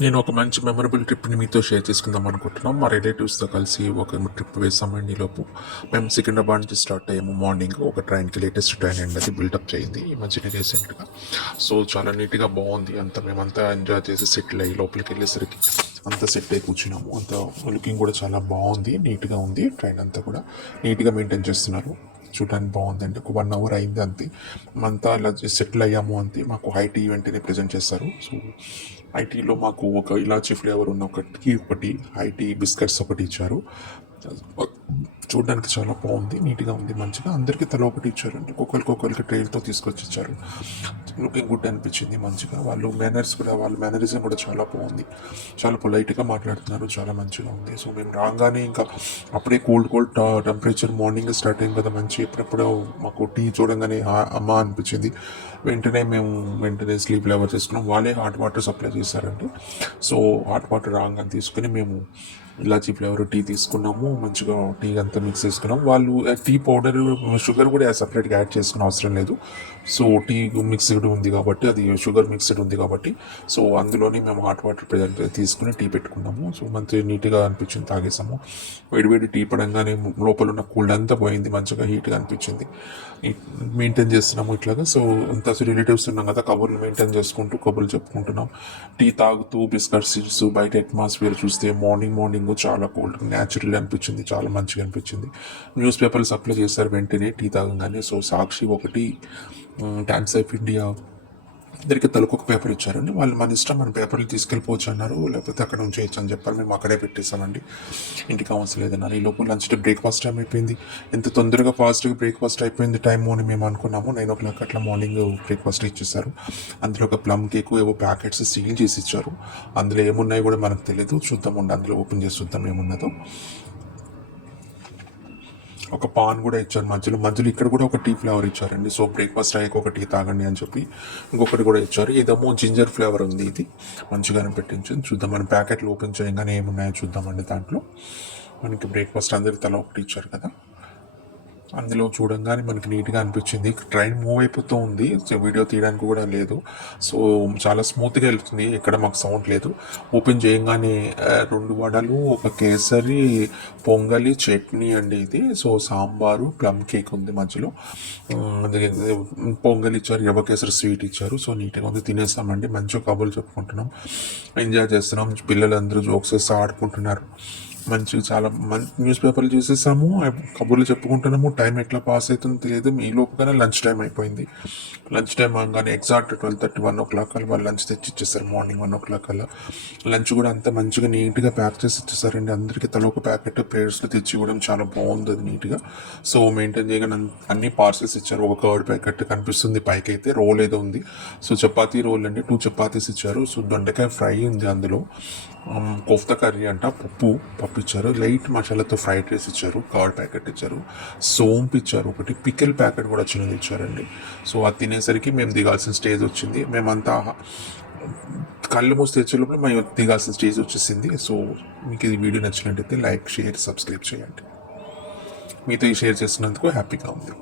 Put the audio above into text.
నేను ఒక మంచి మెమరబుల్ ట్రిప్ని మీతో షేర్ చేసుకుందాం అనుకుంటున్నాం. మా రిలేటివ్స్తో కలిసి ఒక ట్రిప్ వేసామండి. లోపు మేము సికింద్రాబాద్ నుంచి స్టార్ట్ అయ్యాము. మార్నింగ్ ఒక ట్రైన్కి, లేటెస్ట్ ట్రైన్ అండి, అది బిల్డప్ చేయింది ఈ మధ్యనే రీసెంట్గా. సో చాలా నీట్గా బాగుంది. మేమంతా ఎంజాయ్ చేసి సెటిల్ అయ్యి లోపలికి వెళ్ళేసరికి అంతా సెట్ అయి కూర్చున్నాము. అంత లుకింగ్ కూడా చాలా బాగుంది, నీట్గా ఉంది. ట్రైన్ అంతా కూడా నీట్గా మెయింటైన్ చేస్తున్నారు. చూడడానికి బాగుందండి. ఒక 1 hour అయింది అంతే. అంతా అలా సెటిల్ అయ్యాము అంతే. మాకు ఐటీ ఈవెంట్ని ప్రజెంట్ చేస్తారు. సో ఐటీలో మాకు ఒక ఇలాచీ ఫ్లేవర్ ఉన్న ఒకటి ఐటీ బిస్కెట్స్ ఒకటి ఇచ్చారు. చూడడానికి చాలా బాగుంది, నీట్గా ఉంది, మంచిగా. అందరికీ తల ఒకటి ఇచ్చారండి. ఒక్కొక్కరికి ట్రైన్తో తీసుకొచ్చి ఇచ్చారు. లుకింగ్ గుడ్ అనిపించింది, మంచిగా. వాళ్ళ మేనరిజం కూడా చాలా బాగుంది. చాలా పొలైట్గా మాట్లాడుతున్నారు, చాలా మంచిగా ఉంది. సో మేము రాగానే ఇంకా అప్పుడే కోల్డ్ టెంపరేచర్ మార్నింగ్ స్టార్ట్ అయింది కదా, మంచి. ఎప్పుడెప్పుడో మాకు టీ చూడంగానే అమ్మ అనిపించింది. వెంటనే స్లీప్ లెవర్ చేసుకున్నాం. వాళ్ళే హాట్ వాటర్ సప్లై చేశారండి. సో హాట్ వాటర్ రాగానే తీసుకుని మేము ఇలాచీ ఫ్లేవర్ టీ తీసుకున్నాము. మంచిగా టీ అంతా మిక్స్ చేసుకున్నాం. వాళ్ళు టీ పౌడర్, షుగర్ కూడా సపరేట్గా యాడ్ చేసుకునే అవసరం లేదు. సో టీ మిక్స్డ్ ఉంది కాబట్టి, అది షుగర్ మిక్స్డ్ ఉంది కాబట్టి, సో అందులోనే మేము హాట్ వాటర్ తీసుకుని టీ పెట్టుకున్నాము. సో మంచి నీట్గా అనిపించింది, తాగేసాము. వేడివేడి టీ పడంగానే లోపల ఉన్న కూల్డ్ అంతా పోయింది, మంచిగా హీట్గా అనిపించింది. మెయింటైన్ చేస్తున్నాము ఇట్లాగా. సో అంత రిలేటివ్స్ ఉన్నాం కదా, కబుర్లు మెయింటైన్ చేసుకుంటూ కబుర్లు చెప్పుకుంటున్నాం, టీ తాగుతూ బిస్కెట్స్ ఇస్తూ. బయట అట్మాస్ఫియర్ చూస్తే మార్నింగ్ చాలా కోల్డ్, న్యాచురల్ అనిపించింది, చాలా మంచిగా అనిపించింది. న్యూస్ పేపర్లు సప్లై చేశారు వెంటనే టీ తాగంగానే. సో సాక్షి ఒకటి, టైమ్స్ ఆఫ్ ఇండియా, ఇద్దరికి తలకొక పేపర్ ఇచ్చారండి. వాళ్ళు మన ఇష్టం, మన పేపర్లు తీసుకెళ్ళిపోవచ్చు అన్నారు, లేకపోతే అక్కడ ఉంచేయచ్చు అని చెప్పారు. మేము అక్కడే పెట్టేసామండి, ఇంటికి అవసరం లేదన్నారు. ఈ లోపు లంచ్ బ్రేక్ఫాస్ట్ టైం అయిపోయింది. ఎంత తొందరగా ఫాస్ట్గా బ్రేక్ఫాస్ట్ అయిపోయింది టైం అని మేము అనుకున్నాము. 9 o'clock అట్లా మార్నింగ్ బ్రేక్ఫాస్ట్ ఇచ్చేసారు. అందులో ఒక ప్లమ్ కేక్, ఏవో ప్యాకెట్స్ సీల్ చేసి ఇచ్చారు. అందులో ఏమున్నాయో కూడా మనకు తెలియదు. చూద్దామండి, అందులో ఓపెన్ చేసి చూద్దాం ఏమున్నదో. ఒక పాన్ కూడా ఇచ్చారు మధ్యలో ఇక్కడ కూడా ఒక టీ ఫ్లేవర్ ఇచ్చారండి. సో బ్రేక్ఫాస్ట్ అయ్యాక ఒక టీ తాగండి అని చెప్పి ఇంకొకటి కూడా ఇచ్చారు. ఇదేమో జింజర్ ఫ్లేవర్ ఉంది, ఇది మంచిగానే పెట్టించింది. చూద్దాం, మన ప్యాకెట్లు ఓపెన్ చేయగానే ఏమున్నాయో చూద్దామండి. దాంట్లో మనకి బ్రేక్ఫాస్ట్ అందరికి తల ఒకటి ఇచ్చారు కదా, అందులో చూడంగానే మనకి నీట్గా అనిపించింది. ట్రైన్ మూవ్ అయిపోతూ ఉంది, సో వీడియో తీయడానికి కూడా లేదు. సో చాలా స్మూత్గా వెళ్తుంది, ఎక్కడ మాకు సౌండ్ లేదు. ఓపెన్ చేయగానే 2 వడలు, ఒక కేసరి, పొంగలి, చట్నీ అండి ఇది. సో సాంబారు, ప్లమ్ కేక్ ఉంది మధ్యలో. పొంగల్ ఇచ్చారు, రవ్వ కేసరి స్వీట్ ఇచ్చారు. సో నీట్గా ఉంది, తినేసామండి. మంచిగా కబుర్లు చెప్పుకుంటున్నాం, ఎంజాయ్ చేస్తున్నాం. పిల్లలందరూ జోక్స్ వేస్తూ ఆడుకుంటున్నారు. మంచిగా చాలా న్యూస్ పేపర్లు చూసేసాము, కబుర్లు చెప్పుకుంటున్నాము. టైం ఎట్లా పాస్ అవుతుందో తెలియదు. ఈ లోపుగానే లంచ్ టైం అయిపోయింది. లంచ్ టైం అవగానే ఎగ్జాక్ట్ 12:30, 1 o'clock కల్లా వాళ్ళు లంచ్ తెచ్చి ఇచ్చేస్తారు. మార్నింగ్ 1 o'clock కల్లా లంచ్ కూడా అంతా మంచిగా నీట్గా ప్యాక్ చేసి ఇచ్చేసారండి. అందరికీ తల ఒక ప్యాకెట్ ప్లేట్స్లో తెచ్చి ఇవ్వడం చాలా బాగుంది, అది నీట్గా. సో మెయింటైన్ చేయగానే అన్ని పార్సల్స్ ఇచ్చారు. ఒక కర్డ్ ప్యాకెట్ కనిపిస్తుంది పైకి అయితే, రోల్ ఏదో ఉంది. సో చపాతీ రోల్ అండి, 2 చపాతీస్ ఇచ్చారు. సో దొండకాయ ఫ్రై ఉంది అందులో. కోఫ్తా కర్రీ అంట, పప్పు ఇచ్చారు. లైట్ మసాలాతో ఫ్రైడ్ రైస్ ఇచ్చారు. కర్డ్ ప్యాకెట్ ఇచ్చారు. సోంపు ఇచ్చారు. ఒకటి పికిల్ ప్యాకెట్ కూడా చిన్నది ఇచ్చారండి. సో అది తినేసరికి మేము దిగాల్సిన స్టేజ్ వచ్చింది. మేమంతా కళ్ళు మూసి తెచ్చే లోపల మేము దిగాల్సిన స్టేజ్ వచ్చేసింది. సో మీకు ఈ వీడియో నచ్చినట్టయితే లైక్, షేర్, సబ్స్క్రైబ్ చేయండి. మీతో ఈ షేర్ చేస్తున్నందుకు హ్యాపీగా ఉంది.